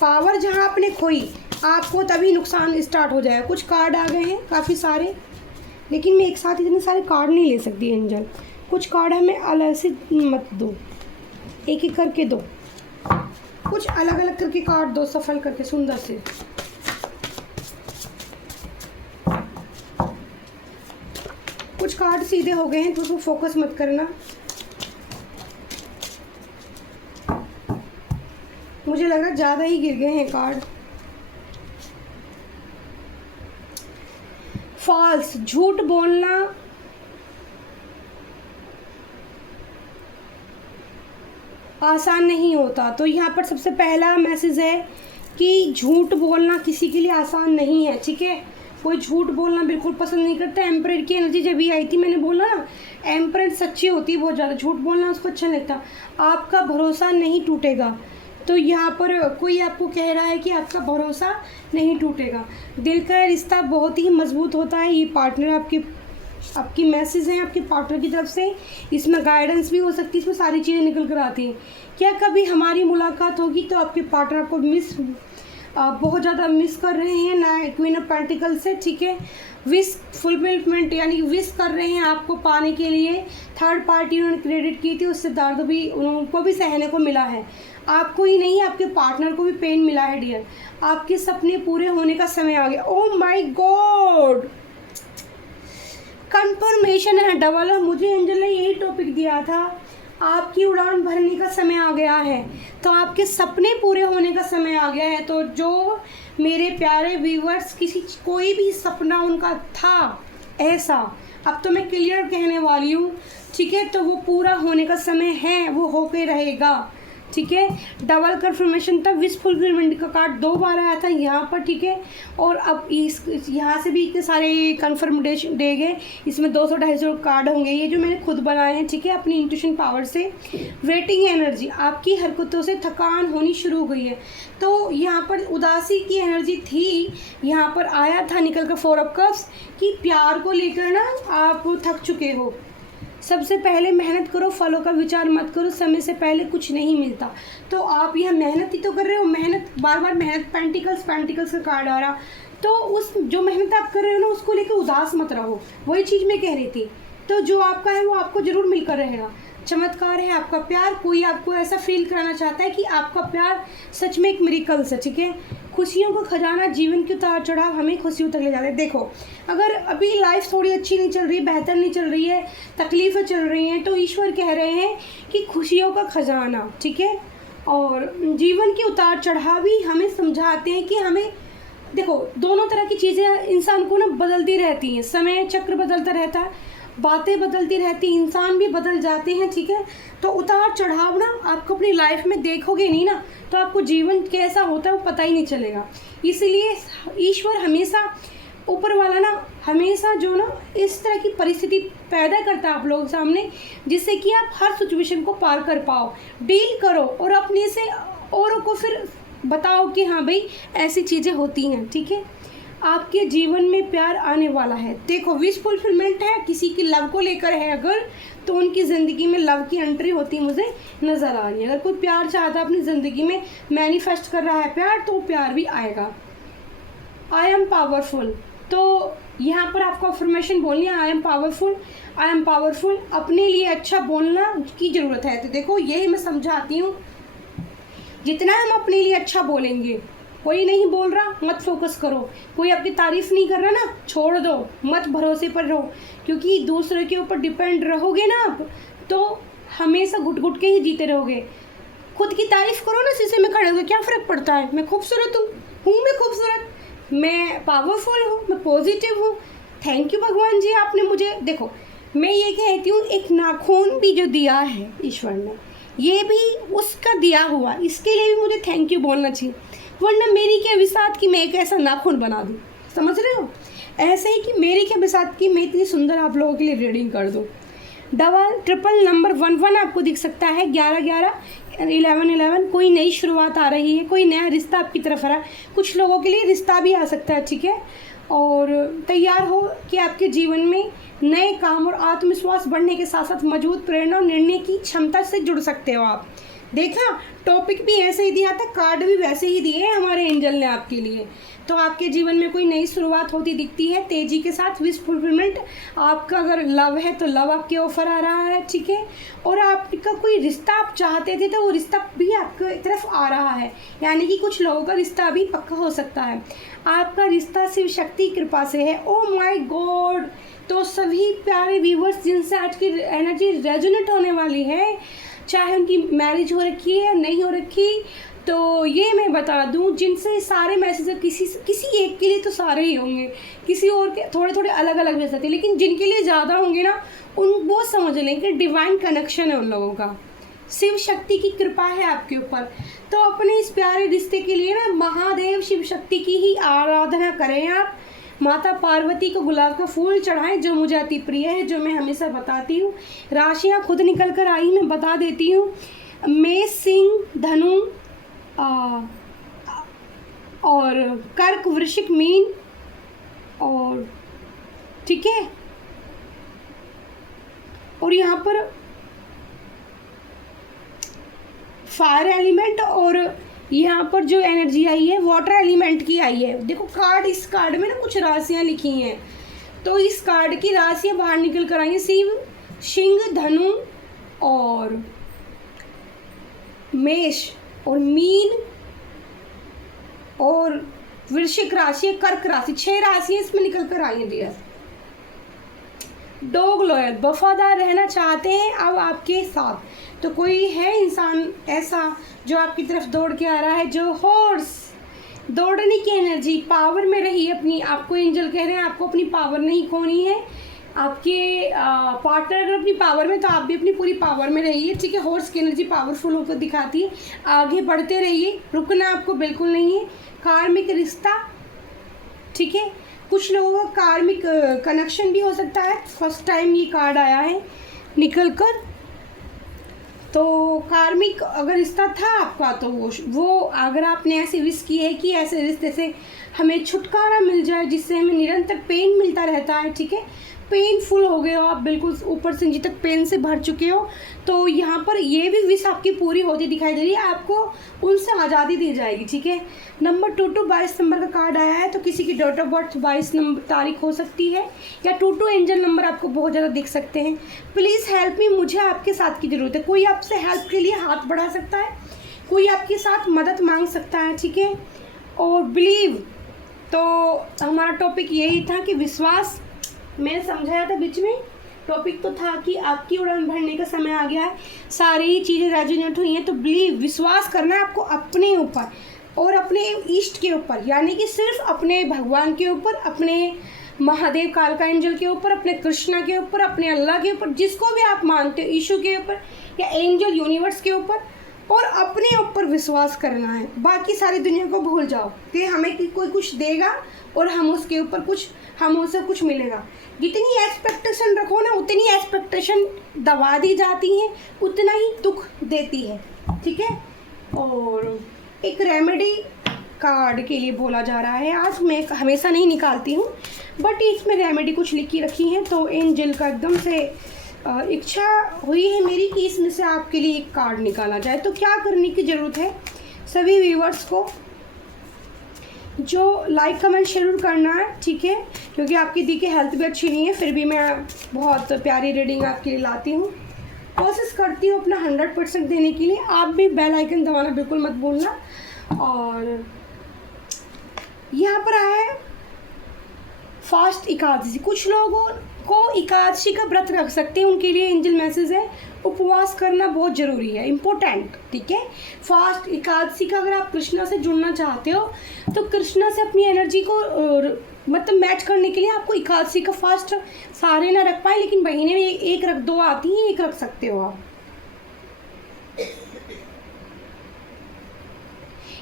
पावर जहाँ आपने खोई आपको तभी नुकसान स्टार्ट हो जाएगा। कुछ कार्ड आ गए हैं काफ़ी सारे, लेकिन मैं एक साथ इतने सारे कार्ड नहीं ले सकती एंजल, कुछ कार्ड हमें अलग से मत दो, एक एक करके दो, कुछ अलग अलग करके कार्ड दो, सफल करके सुंदर से। कुछ कार्ड सीधे हो गए हैं तो उसको फोकस मत करना, मुझे लग रहा ज़्यादा ही गिर गए हैं कार्ड। फॉल्स, झूठ बोलना आसान नहीं होता। तो यहाँ पर सबसे पहला मैसेज है कि झूठ बोलना किसी के लिए आसान नहीं है, ठीक है, कोई झूठ बोलना बिल्कुल पसंद नहीं करता। एम्परर की एनर्जी जब भी आई थी, मैंने बोला ना एम्परर सच्ची होती है बहुत ज़्यादा, झूठ बोलना उसको अच्छा नहीं लगता। आपका भरोसा नहीं टूटेगा, तो यहाँ पर कोई आपको कह रहा है कि आपका भरोसा नहीं टूटेगा। दिल का रिश्ता बहुत ही मजबूत होता है। ये पार्टनर आपकी मैसेज हैं आपके पार्टनर की तरफ से, इसमें गाइडेंस भी हो सकती है, इसमें सारी चीज़ें निकल कर आती हैं। क्या कभी हमारी मुलाकात होगी तो आपके पार्टनर आपको बहुत ज़्यादा मिस कर रहे हैं ना, क्वीन ऑफ पेंटिकल से, ठीक है, विश फुलफिलमेंट यानी कि विश कर रहे हैं आपको पाने के लिए। थर्ड पार्टी उन्होंने क्रेडिट की थी, उससे दर्द भी उनको भी सहने को मिला है, आपको ही नहीं आपके पार्टनर को भी पेन मिला है डियर। आपके सपने पूरे होने का समय आ गया। ओह माय गॉड, कंफर्मेशन है डबल। मुझे एंजल ने यही टॉपिक दिया था, आपकी उड़ान भरने का समय आ गया है, तो आपके सपने पूरे होने का समय आ गया है। तो जो मेरे प्यारे व्यूवर्स कोई भी सपना उनका था ऐसा, अब तो मैं क्लियर कहने वाली हूँ, ठीक है, तो वो पूरा होने का समय है, वो होके रहेगा, ठीक है। डबल कंफर्मेशन था, विश फुलफिलमेंट का कार्ड 2 बार आया था यहाँ पर, ठीक है। और अब यहाँ से भी इतने सारे कंफर्मेशन दे गए, इसमें 200-250 कार्ड होंगे, ये जो मैंने खुद बनाए हैं, ठीक है, अपनी इंट्यूशन पावर से। वेटिंग एनर्जी, आपकी हरकतों से थकान होनी शुरू हो गई है, तो यहाँ पर उदासी की एनर्जी थी, यहाँ पर आया था निकल कर 4 ऑफ कप्स कि प्यार को लेकर ना आप थक चुके हो। सबसे पहले मेहनत करो, फलों का विचार मत करो, समय से पहले कुछ नहीं मिलता। तो आप यहाँ मेहनत ही तो कर रहे हो, मेहनत बार बार मेहनत, पेंटिकल्स का कार्ड आ रहा, तो उस जो मेहनत आप कर रहे हो ना उसको लेकर उदास मत रहो, वही चीज़ मैं कह रही थी। तो जो आपका है वो आपको ज़रूर मिलकर रहेगा। चमत्कार है आपका प्यार, कोई आपको ऐसा फील कराना चाहता है कि आपका प्यार सच में एक मिरेकल्स है, ठीक है। खुशियों का खजाना, जीवन के उतार चढ़ाव हमें खुशियों तक ले जाते हैं। देखो, अगर अभी लाइफ थोड़ी अच्छी नहीं चल रही, बेहतर नहीं चल रही है, तकलीफ़ें चल रही हैं, तो ईश्वर कह रहे हैं कि खुशियों का खजाना, ठीक है, और जीवन के उतार चढ़ाव ही हमें समझाते हैं कि हमें, देखो, दोनों तरह की चीज़ें इंसान को ना बदलती रहती हैं, समय चक्र बदलता रहता है, बातें बदलती रहती, इंसान भी बदल जाते हैं, ठीक है। तो उतार चढ़ाव ना आपको अपनी लाइफ में देखोगे नहीं ना, तो आपको जीवन कैसा होता है वो पता ही नहीं चलेगा। इसलिए ईश्वर हमेशा, ऊपर वाला ना हमेशा जो ना इस तरह की परिस्थिति पैदा करता है आप लोगों के सामने, जिससे कि आप हर सिचुएशन को पार कर पाओ, डील करो और अपने से औरों को फिर बताओ कि हाँ भाई ऐसी चीज़ें होती हैं, ठीक है। आपके जीवन में प्यार आने वाला है। देखो, विश फुलफिलमेंट है, किसी की लव को लेकर है अगर, तो उनकी ज़िंदगी में लव की एंट्री होती मुझे नज़र आ रही है। अगर कोई प्यार चाहता है अपनी ज़िंदगी में, मैनिफेस्ट कर रहा है प्यार, तो प्यार भी आएगा। आई एम पावरफुल, तो यहाँ पर आपको अफर्मेशन बोलनी है, I am powerful, I am powerful. अपने लिए अच्छा बोलना की ज़रूरत है। तो देखो, यही मैं समझाती हूँ, जितना हम अपने लिए अच्छा बोलेंगे, कोई नहीं बोल रहा मत फोकस करो, कोई आपकी तारीफ़ नहीं कर रहा ना, छोड़ दो, मत भरोसे पर रहो, क्योंकि दूसरे के ऊपर डिपेंड रहोगे ना आप, तो हमेशा घुट घुट के ही जीते रहोगे। खुद की तारीफ़ करो ना, शीशे में खड़े होकर, क्या फ़र्क पड़ता है, मैं खूबसूरत हूँ, मैं खूबसूरत, मैं पावरफुल हूँ, मैं पॉजिटिव हूँ, थैंक यू भगवान जी, आपने मुझे, देखो मैं ये कहती हूँ, एक नाखून भी जो दिया है ईश्वर ने, ये भी उसका दिया हुआ, इसके लिए भी मुझे थैंक यू बोलना चाहिए, वरना मेरी क्या विसात की मैं एक ऐसा नाखून बना दूँ, समझ रहे हो। ऐसे ही कि मेरी क्या विसात की मैं इतनी सुंदर आप लोगों के लिए रीडिंग कर दूँ। डबल ट्रिपल नंबर 11 आपको दिख सकता है, 11-11, 11-11, कोई नई शुरुआत आ रही है, कोई नया रिश्ता आपकी तरफ आ रहा है, कुछ लोगों के लिए रिश्ता भी आ सकता है, ठीक है। और तैयार हो कि आपके जीवन में नए काम और आत्मविश्वास बढ़ने के साथ साथ मजबूत प्रेरणा और निर्णय की क्षमता से जुड़ सकते हो आप। देखा, टॉपिक भी ऐसे ही दिया था, कार्ड भी वैसे ही दिए हैं हमारे एंजल ने आपके लिए। तो आपके जीवन में कोई नई शुरुआत होती दिखती है तेज़ी के साथ, विश फुलफिलमेंट। आपका अगर लव है तो लव आपके ऑफर आ रहा है, ठीक है। और आपका कोई रिश्ता आप चाहते थे तो वो रिश्ता भी आपकी तरफ आ रहा है, यानी कि कुछ लोगों का रिश्ता भी पक्का हो सकता है। आपका रिश्ता शिव शक्ति की कृपा से है। Oh my God. तो सभी प्यारे व्यूवर्स जिनसे आज की एनर्जी रेजोनेट होने वाली है, चाहे उनकी मैरिज हो रखी है या नहीं हो रखी, तो ये मैं बता दूं, जिनसे सारे मैसेज किसी एक के लिए तो सारे ही होंगे, किसी और के थोड़े थोड़े अलग अलग हो सकते हैं, लेकिन जिनके लिए ज़्यादा होंगे ना, वो समझ लें कि डिवाइन कनेक्शन है उन लोगों का, शिव शक्ति की कृपा है आपके ऊपर। तो अपने इस प्यारे रिश्ते के लिए ना महादेव शिव शक्ति की ही आराधना करें आप। माता पार्वती को गुलाब का फूल चढ़ाएं, जो मुझे अति प्रिय है, जो मैं हमेशा बताती हूँ। राशियाँ खुद निकल कर आई, मैं बता देती हूँ। मेष, सिंह, धनु और कर्क, वृश्चिक, मीन, और ठीक है। और यहाँ पर फायर एलिमेंट और यहाँ पर जो एनर्जी आई है वाटर एलिमेंट की आई है। देखो कार्ड, इस कार्ड में ना कुछ राशियाँ लिखी हैं, तो इस कार्ड की राशियाँ बाहर निकल कर आई हैं। शिव, सिंह, धनु और मेष और मीन और वृश्चिक राशि, कर्क राशि, 6 राशियाँ इसमें निकल कर आई हैं डियर। डॉग लॉयल, वफादार रहना चाहते हैं अब आपके साथ। तो कोई है इंसान ऐसा जो आपकी तरफ दौड़ के आ रहा है, जो हॉर्स, दौड़ने की एनर्जी, पावर में रही अपनी। आपको एंजल कह रहे हैं आपको अपनी पावर नहीं खोनी है। आपके पार्टनर अगर अपनी पावर में, तो आप भी अपनी पूरी पावर में रहिए, ठीक है। हॉर्स की एनर्जी पावरफुल होकर दिखाती है। आगे बढ़ते रहिए, रुकना आपको बिल्कुल नहीं है। कार्मिक रिश्ता, ठीक है। कुछ लोगों का कार्मिक कनेक्शन भी हो सकता है। फर्स्ट टाइम ये कार्ड आया है निकल कर। तो कार्मिक अगर रिश्ता था आपका, तो वो अगर आपने ऐसे विश की है कि ऐसे रिश्ते से हमें छुटकारा मिल जाए, जिससे हमें निरंतर पेन मिलता रहता है, ठीक है। पेनफुल हो गए हो आप, बिल्कुल ऊपर से नीचे तक पेन से भर चुके हो, तो यहाँ पर ये भी विश आपकी पूरी होती दिखाई दे रही है। आपको उनसे आज़ादी दी जाएगी, ठीक है। नंबर 2 to 22 नंबर का कार्ड आया है, तो किसी की डेट ऑफ बर्थ 22 नंबर तारीख हो सकती है, या 2 एंजल नंबर आपको बहुत ज़्यादा दिख सकते हैं। प्लीज़ हेल्प मी, मुझे आपके साथ की ज़रूरत है। कोई आपसे हेल्प के लिए हाथ बढ़ा सकता है, कोई आपके साथ मदद मांग सकता है, ठीक है। और बिलीव, तो हमारा टॉपिक यही था कि विश्वास, मैंने समझाया था बीच में, टॉपिक तो था कि आपकी उड़ान भरने का समय आ गया है। सारी ही चीज़ें रेजोनेट हुई हैं, तो बिलीव, विश्वास करना है आपको अपने ऊपर और अपने इष्ट के ऊपर, यानी कि सिर्फ अपने भगवान के ऊपर, अपने महादेव कालका एंजल के ऊपर, अपने कृष्णा के ऊपर, अपने अल्लाह के ऊपर, जिसको भी आप मानते हो, ईशु के ऊपर या एंजल यूनिवर्स के ऊपर, और अपने ऊपर विश्वास करना है। बाकी सारी दुनिया को भूल जाओ कि हमें कोई कुछ देगा और हम उसके ऊपर कुछ, हम उससे कुछ मिलेगा। जितनी एक्सपेक्टेशन रखो ना, उतनी एक्सपेक्टेशन दबा दी जाती हैं, उतना ही दुख देती है, ठीक है। और एक रेमेडी कार्ड के लिए बोला जा रहा है आज, मैं हमेशा नहीं निकालती हूँ, बट इसमें रेमेडी कुछ लिखी रखी हैं, तो एंजल का एकदम से इच्छा हुई है मेरी कि इसमें से आपके लिए एक कार्ड निकाला जाए। तो क्या करने की ज़रूरत है सभी व्यूवर्स को, जो लाइक कमेंट जरूर करना है, ठीक है, क्योंकि आपकी दी की हेल्थ भी अच्छी नहीं है, फिर भी मैं बहुत प्यारी रीडिंग आपके लिए लाती हूँ, कोशिश करती हूँ अपना 100% देने के लिए। आप भी बेल आइकन दबाना बिल्कुल मत भूलना। और यहाँ पर आया है फास्ट एकादशी, कुछ लोगों को एकादशी का व्रत रख सकते हैं, उनके लिए एंजल मैसेज है उपवास करना बहुत ज़रूरी है, इम्पोर्टेंट, ठीक है। फास्ट एकादशी का अगर आप कृष्णा से जुड़ना चाहते हो, तो कृष्णा से अपनी एनर्जी को मतलब मैच करने के लिए आपको एकादशी का फास्ट सारे ना रख पाए, लेकिन महीने में एक रख दो आती हैं, एक रख सकते हो आप।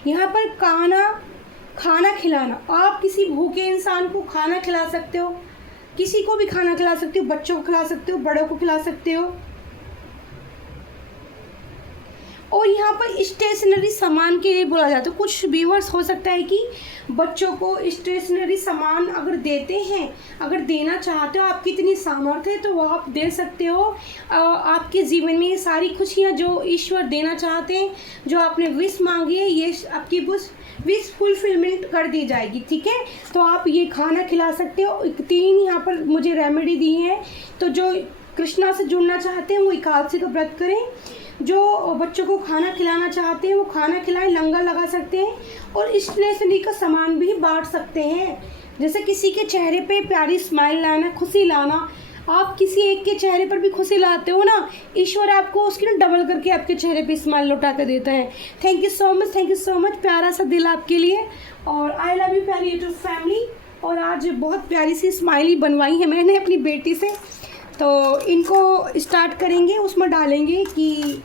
यहाँ पर खाना खिलाना, आप किसी भूखे इंसान को खाना खिला सकते हो, किसी को भी खाना खिला सकते हो, बच्चों को खिला सकते हो, बड़ों को खिला सकते हो। और यहाँ पर स्टेशनरी सामान के लिए बोला जाता है। कुछ व्यूअर्स हो सकता है कि बच्चों को स्टेशनरी सामान अगर देते हैं, अगर देना चाहते हो, आपकी इतनी सामर्थ्य है तो वो आप दे सकते हो। आपके जीवन में ये सारी खुशियाँ जो ईश्वर देना चाहते हैं, जो आपने विश मांगी है, ये आपकी विश फुलफिलमेंट कर दी जाएगी। ठीक है, तो आप ये खाना खिला सकते हो। 3 यहाँ पर मुझे रेमेडी दी है। तो जो कृष्णा से जुड़ना चाहते हैं वो एकादशी का व्रत करें, जो बच्चों को खाना खिलाना चाहते हैं वो खाना खिलाएं, लंगर लगा सकते हैं और स्टेशनरी का सामान भी बांट सकते हैं। जैसे किसी के चेहरे पे प्यारी स्माइल लाना, खुशी लाना। आप किसी एक के चेहरे पर भी खुशी लाते हो ना, ईश्वर आपको उसकी ना डबल करके आपके चेहरे पे स्माइल लौटा कर देता है। Thank you so much, thank you so much. प्यारा सा दिल आपके लिए, और आई लव यू प्यारी यूट्यूब फैमिली। और आज बहुत प्यारी सी स्माइली बनवाई है मैंने अपनी बेटी से, तो इनको स्टार्ट करेंगे, उसमें डालेंगे कि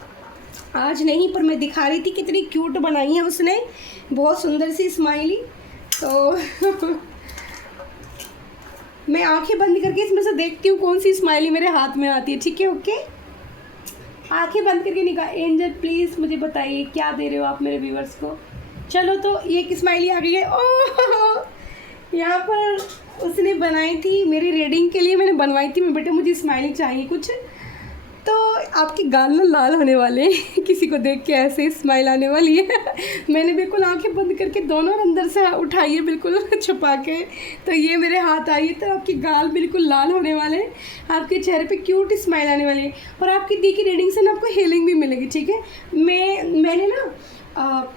आज नहीं पर मैं दिखा रही थी कितनी क्यूट बनाई है उसने, बहुत सुंदर सी स्माइली। तो मैं आंखें बंद करके इसमें से देखती हूँ कौन सी स्माइली मेरे हाथ में आती है। ठीक है, ओके, आंखें बंद करके निकाल। एंजल प्लीज़ मुझे बताइए क्या दे रहे हो आप मेरे व्यूवर्स को। चलो, तो ये एक स्माइली आ गई है। ओह, यहाँ पर उसने बनाई थी मेरी रीडिंग के लिए, मैंने बनवाई थी। मैं बेटा मुझे स्माइली चाहिए कुछ, तो आपके गाल ना लाल होने वाले हैं किसी को देख के ऐसे स्माइल आने वाली है। मैंने बिल्कुल आंखें बंद करके दोनों अंदर से उठाई है बिल्कुल छुपा के, तो ये मेरे हाथ आई है। तो आपके गाल बिल्कुल लाल होने वाले हैं, आपके चेहरे पे क्यूट स्माइल आने वाली है, और आपकी दी की रीडिंग से ना आपको हीलिंग भी मिलेगी। ठीक है, मैंने ना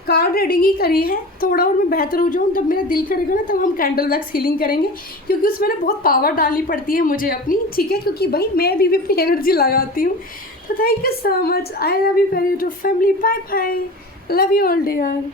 कार्ड रीडिंग ही करी है। थोड़ा और मैं बेहतर हो जाऊँ, जब मेरा दिल करेगा ना तब हम कैंडल वैक्स हीलिंग करेंगे, क्योंकि उसमें ना बहुत पावर डालनी पड़ती है मुझे अपनी। ठीक है, क्योंकि भाई मैं भी अपनी एनर्जी लगाती हूँ। तो thank you so much, I love you very to family, bye bye, love you all dear.